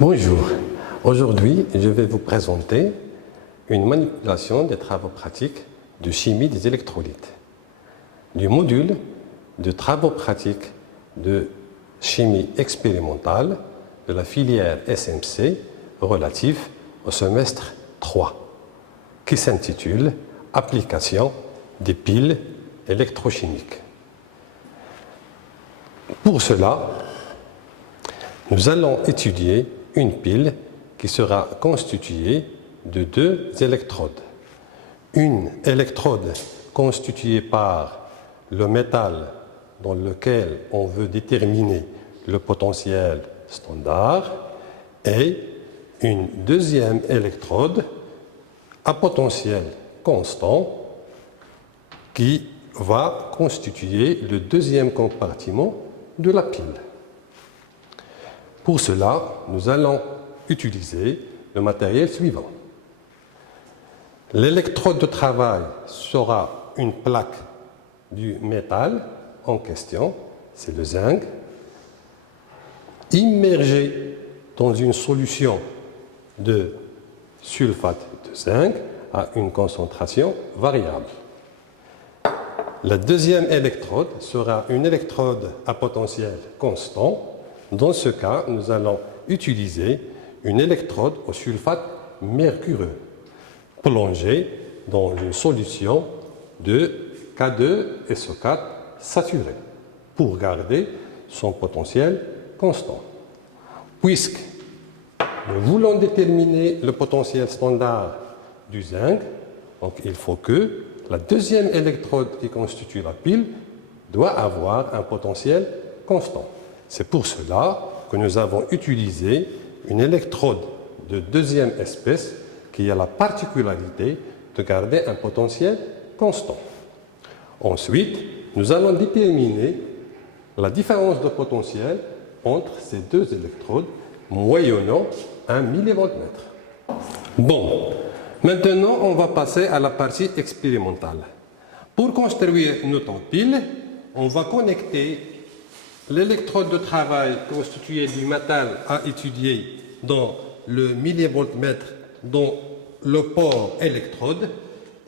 Bonjour, aujourd'hui je vais vous présenter une manipulation des travaux pratiques de chimie des électrolytes du module de travaux pratiques de chimie expérimentale de la filière SMC relatif au semestre 3 qui s'intitule Application des piles électrochimiques. Pour cela, nous allons étudier une pile qui sera constituée de deux électrodes. Une électrode constituée par le métal dans lequel on veut déterminer le potentiel standard et une deuxième électrode à potentiel constant qui va constituer le deuxième compartiment de la pile. Pour cela, nous allons utiliser le matériel suivant. L'électrode de travail sera une plaque du métal en question, c'est le zinc, immergée dans une solution de sulfate de zinc à une concentration variable. La deuxième électrode sera une électrode à potentiel constant. Dans ce cas, nous allons utiliser une électrode au sulfate mercureux plongée dans une solution de K2SO4 saturé pour garder son potentiel constant. Puisque nous voulons déterminer le potentiel standard du zinc, donc il faut que la deuxième électrode qui constitue la pile doit avoir un potentiel constant. C'est pour cela que nous avons utilisé une électrode de deuxième espèce qui a la particularité de garder un potentiel constant. Ensuite, nous allons déterminer la différence de potentiel entre ces deux électrodes moyennant 1 millivoltmètre. Bon, maintenant on va passer à la partie expérimentale. Pour construire notre pile, on va connecter l'électrode de travail constituée du métal à étudier dans le millivoltmètre dans le port électrode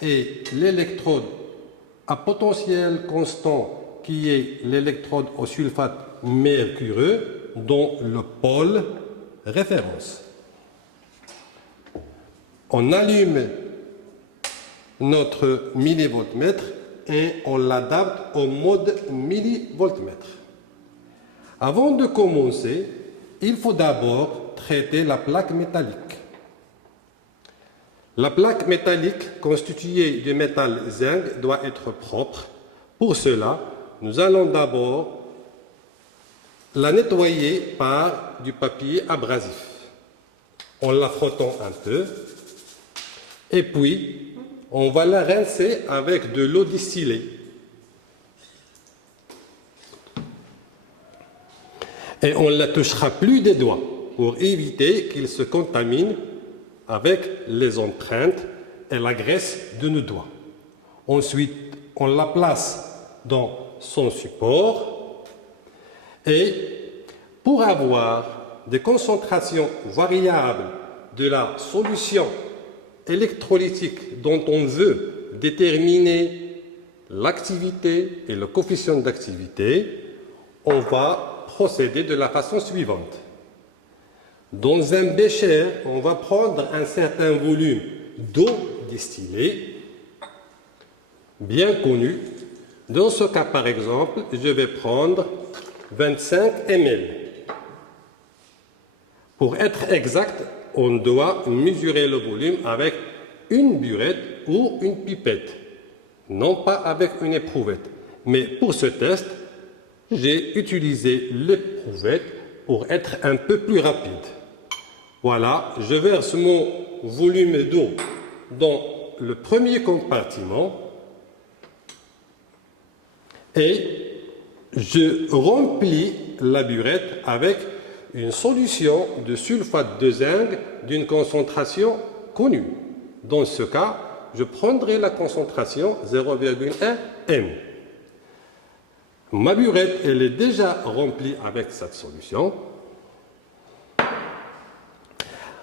et l'électrode à potentiel constant qui est l'électrode au sulfate mercureux dans le pôle référence. On allume notre millivoltmètre et on l'adapte au mode millivoltmètre. Avant de commencer, il faut d'abord traiter la plaque métallique. La plaque métallique constituée de métal zinc doit être propre. Pour cela, nous allons d'abord la nettoyer par du papier abrasif en la frottant un peu et puis on va la rincer avec de l'eau distillée. Et on ne la touchera plus des doigts pour éviter qu'il se contamine avec les empreintes et la graisse de nos doigts. Ensuite, on la place dans son support et pour avoir des concentrations variables de la solution électrolytique dont on veut déterminer l'activité et le coefficient d'activité, on va procéder de la façon suivante. Dans un bécher, on va prendre un certain volume d'eau distillée, bien connue. Dans ce cas, par exemple, je vais prendre 25 ml. Pour être exact, on doit mesurer le volume avec une burette ou une pipette, non pas avec une éprouvette. Mais pour ce test, j'ai utilisé l'éprouvette pour être un peu plus rapide. Voilà, je verse mon volume d'eau dans le premier compartiment et je remplis la burette avec une solution de sulfate de zinc d'une concentration connue. Dans ce cas, je prendrai la concentration 0,1 m. Ma burette, elle est déjà remplie avec cette solution.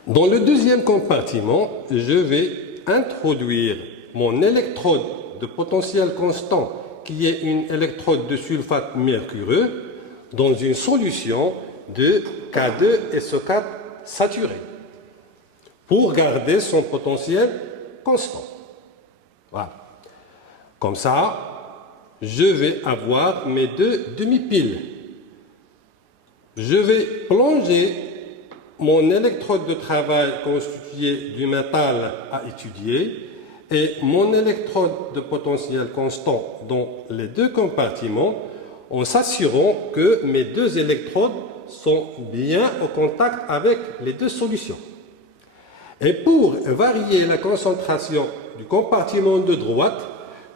Dans le deuxième compartiment, je vais introduire mon électrode de potentiel constant, qui est une électrode de sulfate mercureux, dans une solution de K2SO4 saturé, pour garder son potentiel constant. Voilà. Comme ça, je vais avoir mes deux demi-piles. Je vais plonger mon électrode de travail constituée du métal à étudier et mon électrode de potentiel constant dans les deux compartiments en s'assurant que mes deux électrodes sont bien au contact avec les deux solutions. Et pour varier la concentration du compartiment de droite,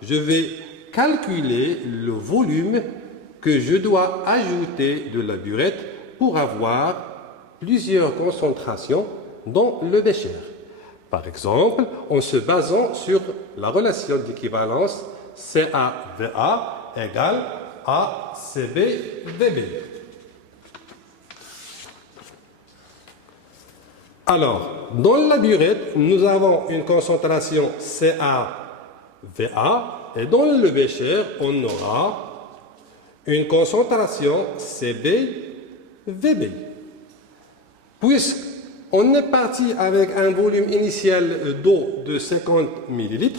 je vais calculer le volume que je dois ajouter de la burette pour avoir plusieurs concentrations dans le bécher. Par exemple, en se basant sur la relation d'équivalence CA-VA égale ACB-VB. Alors, dans la burette, nous avons une concentration CA-VA et dans le bécher, on aura une concentration CB-VB. Puisqu'on est parti avec un volume initial d'eau de 50 ml,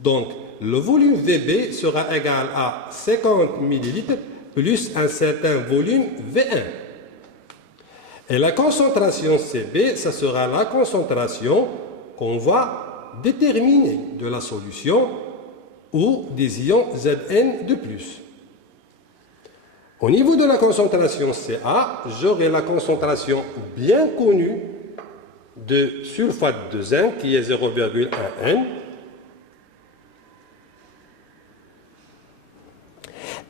donc le volume VB sera égal à 50 ml plus un certain volume V1. Et la concentration CB, ça sera la concentration qu'on va déterminer de la solution ou des ions Zn de plus. Au niveau de la concentration Ca, j'aurai la concentration bien connue de sulfate de zinc qui est 0,1 N.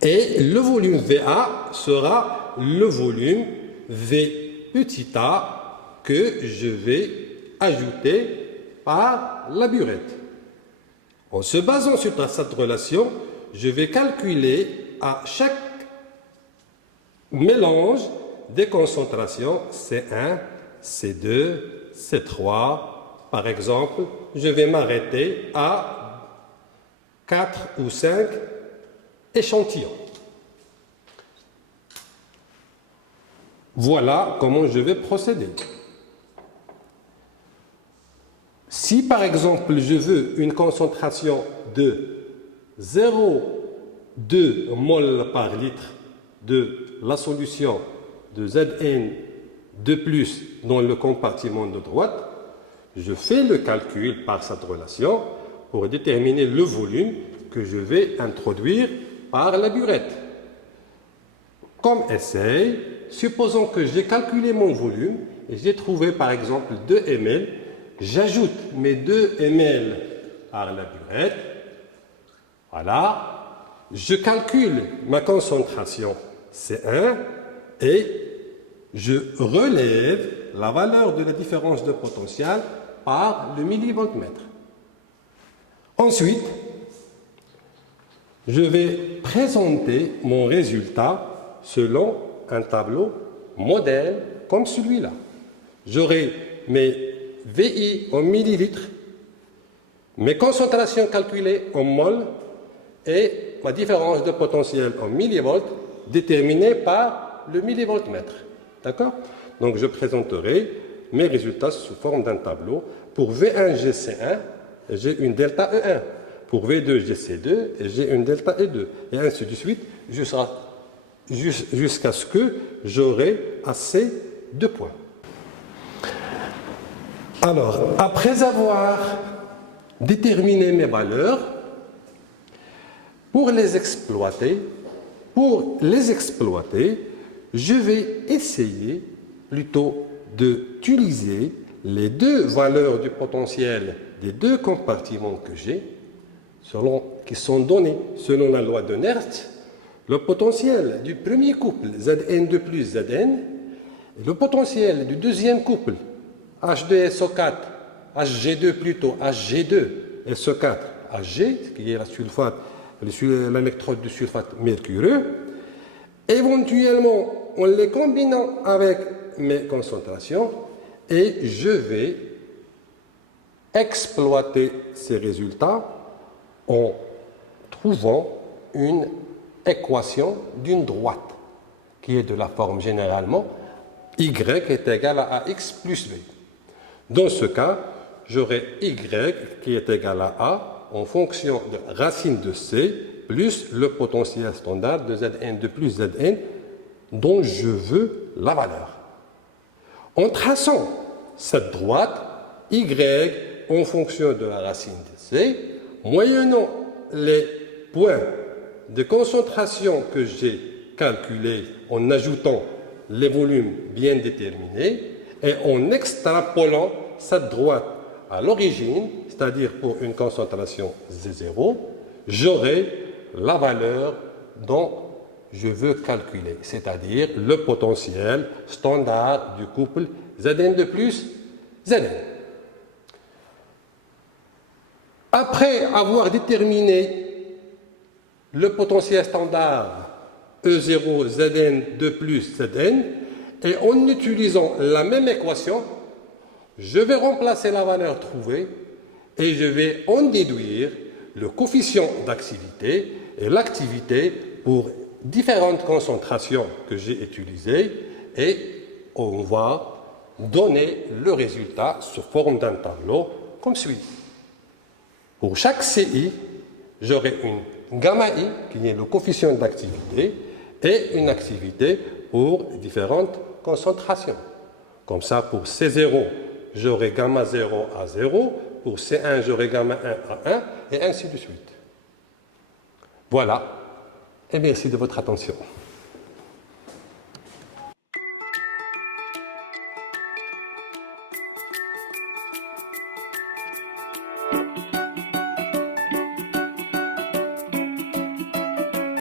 Et le volume Va sera le volume V petit a que je vais ajouter par la burette. En se basant sur cette relation, je vais calculer à chaque mélange des concentrations C1, C2, C3. Par exemple, je vais m'arrêter à 4 ou 5 échantillons. Voilà comment je vais procéder. Si par exemple je veux une concentration de 0,2 mol par litre de la solution de Zn de plus dans le compartiment de droite, je fais le calcul par cette relation pour déterminer le volume que je vais introduire par la burette. Comme essai, supposons que j'ai calculé mon volume et j'ai trouvé par exemple 2 ml, j'ajoute mes 2 ml par la burette. Voilà, je calcule ma concentration C1 et je relève la valeur de la différence de potentiel par le millivoltmètre. Ensuite, je vais présenter mon résultat selon un tableau modèle comme celui-là. J'aurai mes VI en millilitres, mes concentrations calculées en mol et ma différence de potentiel en millivolts déterminée par le millivoltmètre. D'accord? Donc je présenterai mes résultats sous forme d'un tableau. Pour V1 GC1, j'ai une delta E1. Pour V2 GC2, j'ai une delta E2. Et ainsi de suite, jusqu'à ce que j'aurai assez de points. Alors, après avoir déterminé mes valeurs, pour les exploiter, je vais essayer plutôt d'utiliser les deux valeurs du potentiel des deux compartiments que j'ai, qui sont donnés selon la loi de Nernst. Le potentiel du premier couple Zn2 plus Zn, et le potentiel du deuxième couple H2SO4, Hg2 plutôt, Hg2SO4, Hg, qui est l'électrode de sulfate mercureux, éventuellement en les combinant avec mes concentrations, et je vais exploiter ces résultats en trouvant une équation d'une droite qui est de la forme généralement y est égal à ax plus b. Dans ce cas, j'aurai y qui est égal à a en fonction de racine de c plus le potentiel standard de Zn de plus Zn dont je veux la valeur. En traçant cette droite, y en fonction de la racine de c, moyennant les points de concentration que j'ai calculés en ajoutant les volumes bien déterminés et en extrapolant cette droite à l'origine, c'est-à-dire pour une concentration Z0, j'aurai la valeur dont je veux calculer, c'est-à-dire le potentiel standard du couple Zn de plus Zn. Après avoir déterminé le potentiel standard E0 Zn de plus Zn, et en utilisant la même équation, je vais remplacer la valeur trouvée et je vais en déduire le coefficient d'activité et l'activité pour différentes concentrations que j'ai utilisées, et on va donner le résultat sous forme d'un tableau comme suit. Pour chaque CI, j'aurai une gamma I qui est le coefficient d'activité et une activité pour différentes concentrations. Comme ça, pour C0, j'aurai gamma 0 à 0, pour C1, j'aurai gamma 1 à 1, et ainsi de suite. Voilà, et merci de votre attention.